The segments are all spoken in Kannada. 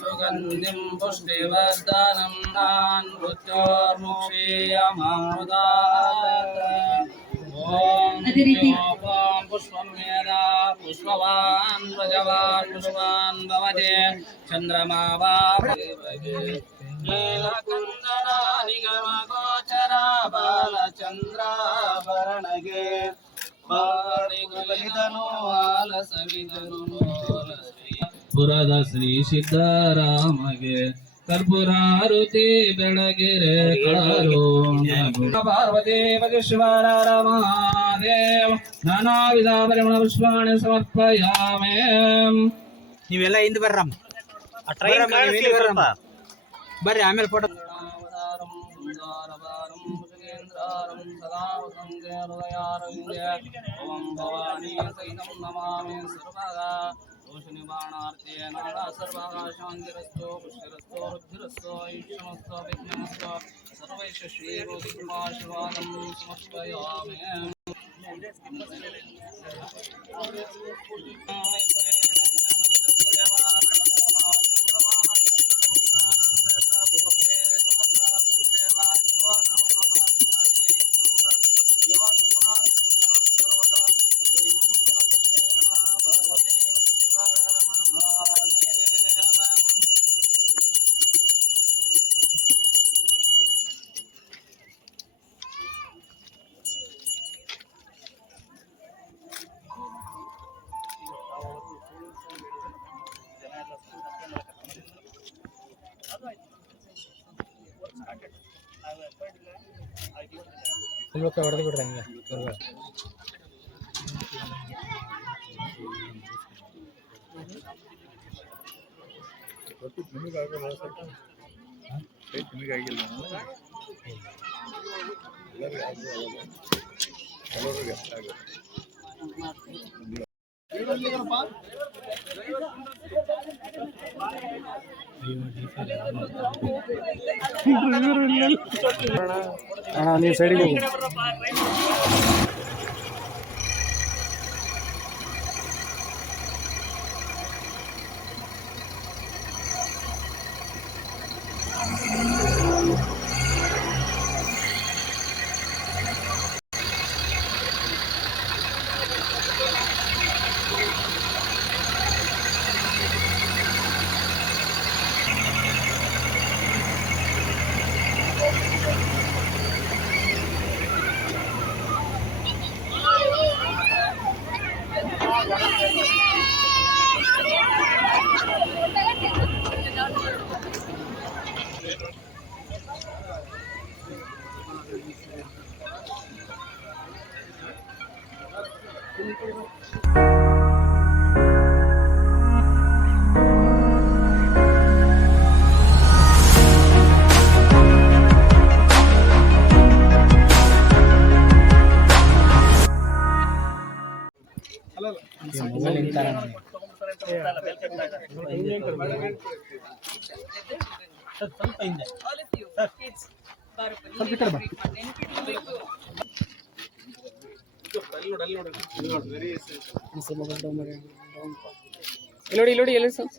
सुगन्धिं पुष्टिवर्धनं नान्वृत्योर्मुक्षीयमामृतात् ॐ पुष्पं मेधा पुष्पवान् प्रजवान् पुष्पान् भवते चन्द्रमा वा नीलकन्दना निगमगोचरा बालचन्द्राभरणगे ಪುರದ ಶ್ರೀ ಸಿದ್ದರಾಮಗೆ ಕರ್ಪೂರಾರುತಿ ಬೆಳಗಿರೆ ಪಾರ್ವತಿ ಪತಿ ಶಿವರಾಮದೇವ ನಾನಾ ವಿಧ ಪರಿಮಳ ಪುಷ್ಪಾಣಿ ಸಮರ್ಪಯಾಮೇ. ನೀವೆಲ್ಲ ಹಿಂದೆ ಬರ್ರಮ್ಮ, ಬರ್ರಿ ಆಮೇಲೆ ಫೋಟೋ. ओम भवानी सहितं नमामि सर्वदा दोषनिवारणार्थे नाना सर्वदा शान्तिरस्तु पुष्टिरस्तु रुद्धिरस्तु ऐश्वर्यमस्तु विघ्नमस्तु सर्वैश्च श्रीरोधिमाशिवादं समर्पयामि. ಹೊಡೆದು ಬಿಡ್ರಿ ಹಂಗೆ ನೀವು ಸೈಡಿಗೆ ಹೋಗಿ. ಇಲ್ಲಿ ಎಲ್ಲಿ ಸರ್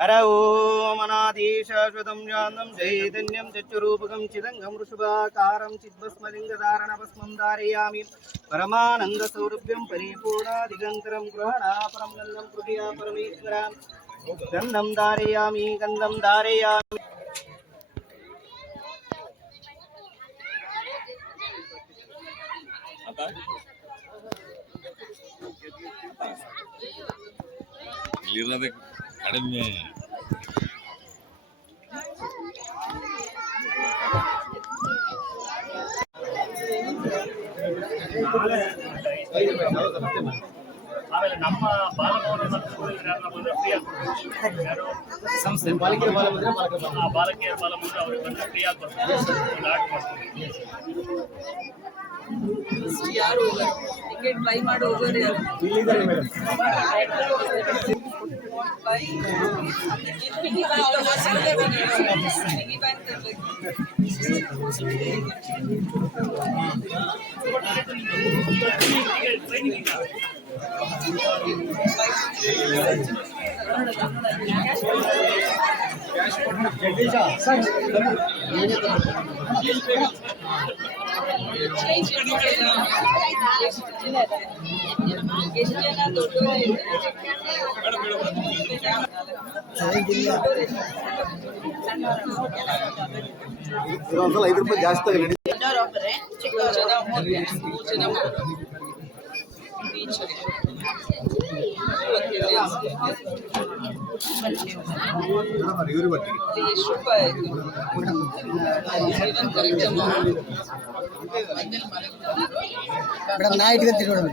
हर ओम अनादिशाश्वतं शान्तं चैतन्यं चक्षुरूपकं चिदङ्गं वृषभाकारं चिद्भस्मलिङ्गधारणभस्मं धारयामि परमानन्दसौरभ्यं परिपूर्णादिगन्तरं गृहणापरं गन्धं कृपया परमेश्वरा गन्धं धारयामि गन्धं धारयामि ಕಡಿಮೆ ಆಮೇಲೆ ನಮ್ಮ ಬಾಲಭವನ ಮತ್ತು ಯಾರನ್ನ ಬಂದ್ರೆ ಫ್ರೀ ಆಗ್ತದೆ. ಯಾರು ಸಂಸ್ಥೆ ಬಾಲಕಿಯರ ಬಾಲ ಬಂದ್ರೆ ಬಾಲಕಿಯರ ಬಾಲ ಬಂದ್ರೆ ಅವ್ರಿಗೆ ಬಂದ್ರೆ ಫ್ರೀ ಆಗಿ ಬರ್ತಾರೆ. ಆರ್ಟ್ ಮಾಡ್ತೀವಿ. ಯಾರು ಟಿಕೆಟ್ ಬೈ ಮಾಡಿ ಹೋಗೋರು ಯಾರು ಇಲ್ಲಿದ್ದಾರೆ ಮೇಡಮ್. ಒಂದ್ಸಲ 5 ರೂಪಾಯಿ ಜಾಸ್ತಿ ಆಗಿ ಇವ್ರ ಬಟ್ಟಿಗೆ ಎಷ್ಟು ರೂಪಾಯಿ ಮೇಡಮ್ ನಾ ಇಟ್ಕೊಂತೀನಿ madam.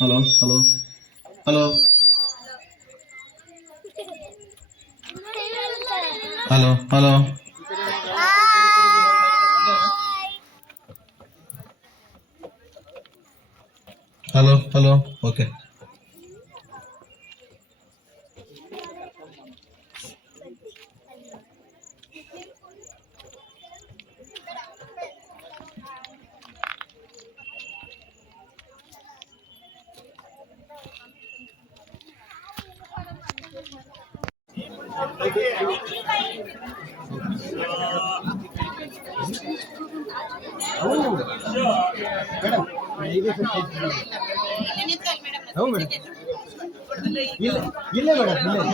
Hello hello hello hello hello hello hello okay. ಇಲ್ಲ ಮೇಡಮ್